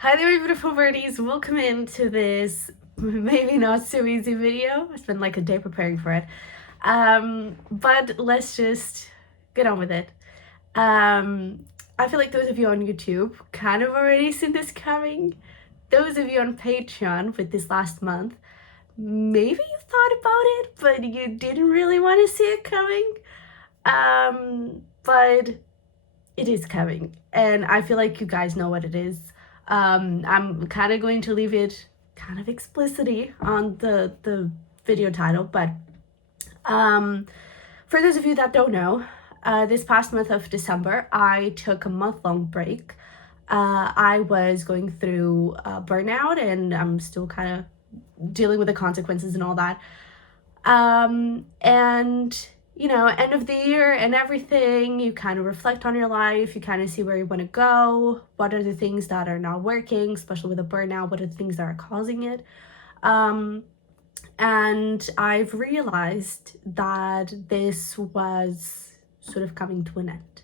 Hi there, my beautiful birdies. Welcome into this maybe not so easy video. I spent like a day preparing for it. But let's just get on with it. I feel like those of you on YouTube kind of already seen this coming. Those of you on Patreon with this last month, maybe you thought about it, but you didn't really want to see it coming. But it is coming, and I feel like you guys know what it is. I'm kind of going to leave it kind of explicitly on the video title, but for those of you that don't know, this past month of December, I took a month-long break. I was going through burnout, and I'm still kind of dealing with the consequences and all that. And you know, end of the year and everything, you kind of reflect on your life, you kind of see where you want to go, what are the things that are not working, especially with a burnout, what are the things that are causing it. And I've realized that this was sort of coming to an end.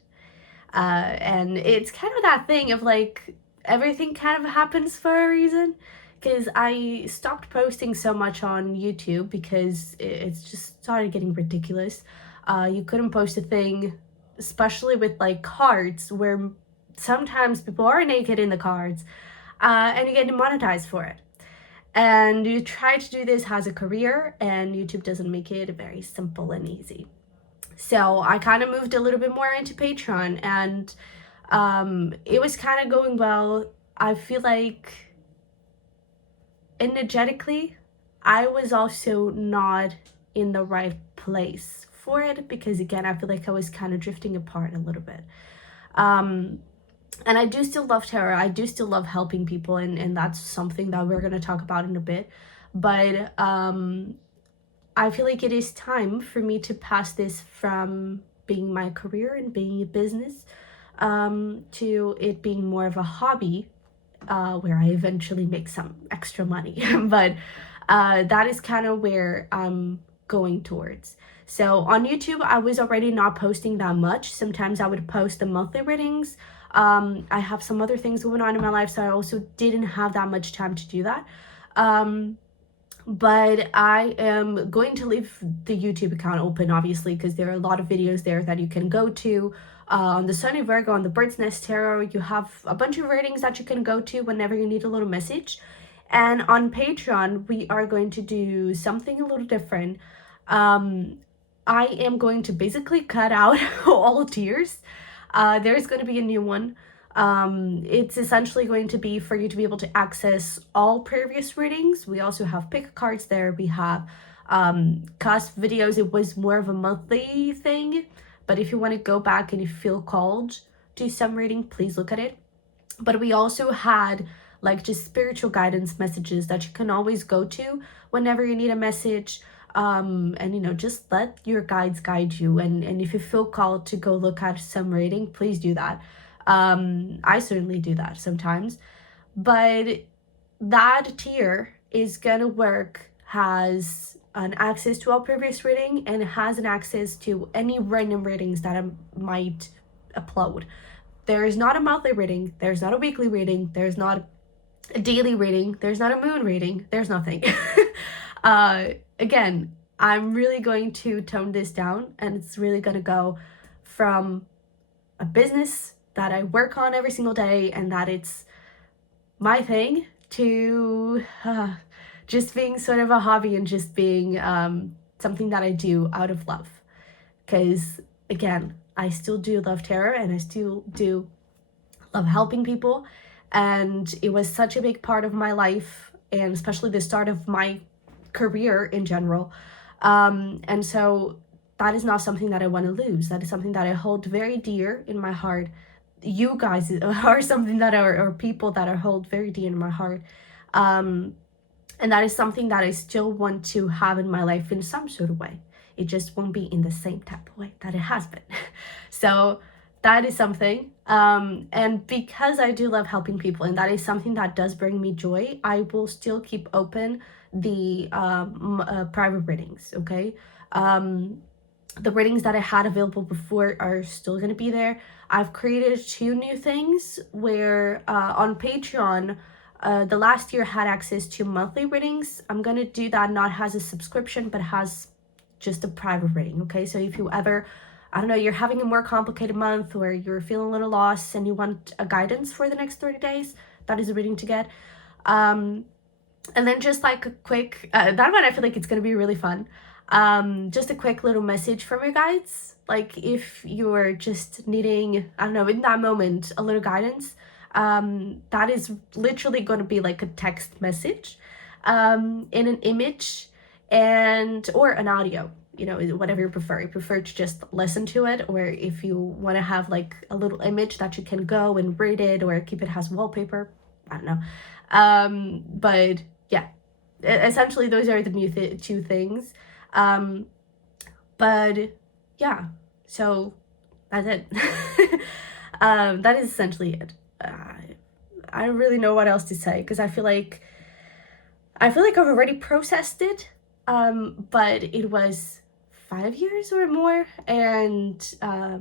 And it's kind of that thing of like, everything kind of happens for a reason. Because I stopped posting so much on YouTube because it's just started getting ridiculous. You couldn't post a thing, especially with like cards, where sometimes people are naked in the cards, and you get demonetized for it. And you try to do this as a career, and YouTube doesn't make it very simple and easy. So I kind of moved a little bit more into Patreon, and it was kind of going well. I feel like energetically, I was also not in the right place for it, because again, I feel like I was kind of drifting apart a little bit. And I do still love tarot. I do still love helping people, and that's something that we're going to talk about in a bit. But I feel like it is time for me to pass this from being my career and being a business to it being more of a hobby, where I eventually make some extra money. But that is kind of where I'm going towards. So on YouTube, I was already not posting that much. Sometimes I would post the monthly readings. I have some other things going on in my life, so I also didn't have that much time to do that. But I am going to leave the YouTube account open, obviously, because there are a lot of videos there that you can go to. On the Sun in Virgo, on the Bird's Nest Tarot, you have a bunch of readings that you can go to whenever you need a little message. And on Patreon, we are going to do something a little different. I am going to basically cut out all tiers. There's going to be a new one. It's essentially going to be for you to be able to access all previous readings. We also have pick cards there. We have cast videos. It was more of a monthly thing, but if you want to go back and you feel called to some reading, please look at it. But we also had like just spiritual guidance messages that you can always go to whenever you need a message. And you know, just let your guides guide you, and if you feel called to go look at some reading, please do that. I certainly do that sometimes, but that tier is gonna work, has an access to all previous reading, and has an access to any random readings that I might upload. There is not a monthly reading, there's not a weekly reading, there's not a daily reading, there's not a moon reading, there's nothing. Again, I'm really going to tone this down, and it's really going to go from a business that I work on every single day and that it's my thing, to just being sort of a hobby and just being something that I do out of love. Because again, I still do love tarot, and I still do love helping people, and it was such a big part of my life, and especially the start of my career in general. And so that is not something that I want to lose. That is something that I hold very dear in my heart. You guys are something that are people that I hold very dear in my heart. And that is something that I still want to have in my life in some sort of way. It just won't be in the same type of way that it has been. So that is something. And because I do love helping people, and that is something that does bring me joy, I will still keep open the private readings, okay? The readings that I had available before are still going to be there. I've created 2 new things where on Patreon, the last year had access to monthly readings. I'm going to do that not as a subscription, but has just a private reading, okay? So if you ever, I don't know, you're having a more complicated month or you're feeling a little lost and you want a guidance for the next 30 days, that is a reading to get. And then just like a quick, that one I feel like it's going to be really fun. Just a quick little message from your guides. Like if you're just needing, I don't know, in that moment, a little guidance, that is literally going to be like a text message, in an image and or an audio, you know, whatever you prefer. You prefer to just listen to it, or if you want to have like a little image that you can go and read it or keep it as wallpaper, I don't know. But yeah, essentially those are the new 2 things. But yeah, so that's it. That is essentially it. I don't really know what else to say because I feel like I've already processed it. But it was 5 years or more, and I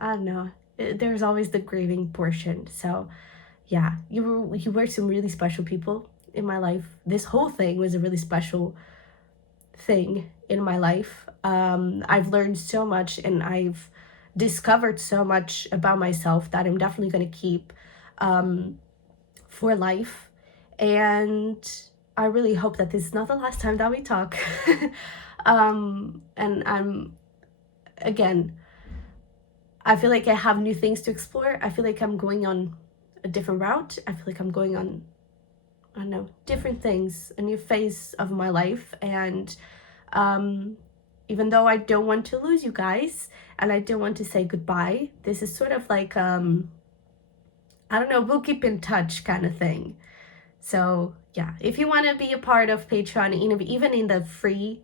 don't know. There's always the grieving portion. So yeah, you were some really special people in my life. This whole thing was a really special thing in my life. I've learned so much and I've discovered so much about myself that I'm definitely going to keep for life. And I really hope that this is not the last time that we talk. And again, I feel like I have new things to explore. I feel like I'm going on a different route. I feel like I'm going on, I don't know, different things, a new phase of my life. And even though I don't want to lose you guys and I don't want to say goodbye, this is sort of like, I don't know, we'll keep in touch kind of thing. So yeah, if you want to be a part of Patreon, even in the free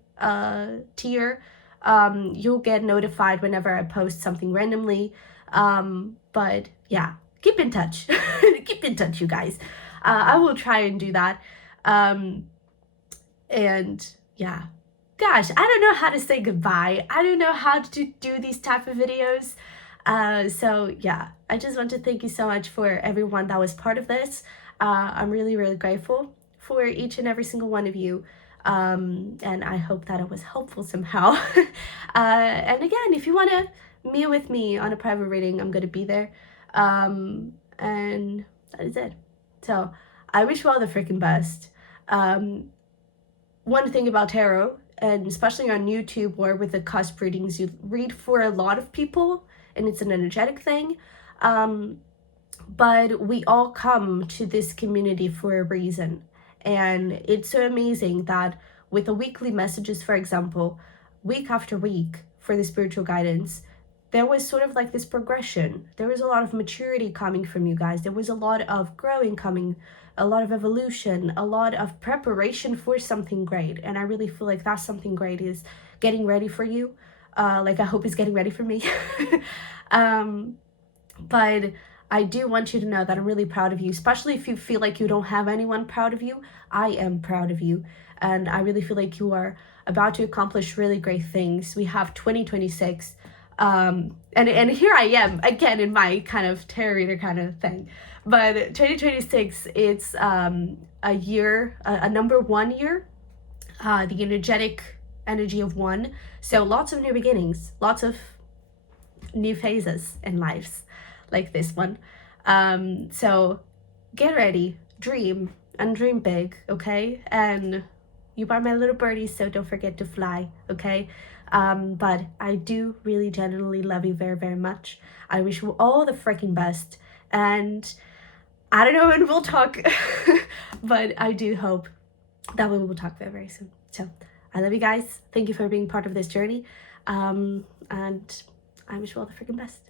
tier, you'll get notified whenever I post something randomly. But yeah, keep in touch. Keep in touch, you guys. I will try and do that. And yeah, gosh, I don't know how to say goodbye. I don't know how to do these type of videos. So yeah, I just want to thank you so much for everyone that was part of this. I'm really, really grateful for each and every single one of you. And I hope that it was helpful somehow. And again, if you want to meet with me on a private reading, I'm going to be there. And that is it. So I wish you all the freaking best. One thing about tarot, and especially on YouTube or with the cusp readings, you read for a lot of people and it's an energetic thing. But we all come to this community for a reason. And it's so amazing that with the weekly messages, for example, week after week for the spiritual guidance, there was sort of like this progression. There was a lot of maturity coming from you guys. There was a lot of growing coming, a lot of evolution, a lot of preparation for something great. And I really feel like that's something great is getting ready for you. Like I hope it's getting ready for me. But I do want you to know that I'm really proud of you, especially if you feel like you don't have anyone proud of you. I am proud of you. And I really feel like you are about to accomplish really great things. We have 2026. And here I am again in my kind of tarot reader kind of thing. But 2026, it's a year, a number 1 year, the energetic energy of 1. So lots of new beginnings, lots of new phases in lives like this one. So get ready, dream, and dream big, okay? And you are my little birdies, so don't forget to fly, okay? But I do really genuinely love you very, very much. I wish you all the freaking best. And I don't know when we'll talk, but I do hope that we will talk very, very soon. So I love you guys. Thank you for being part of this journey. And I wish you all the freaking best.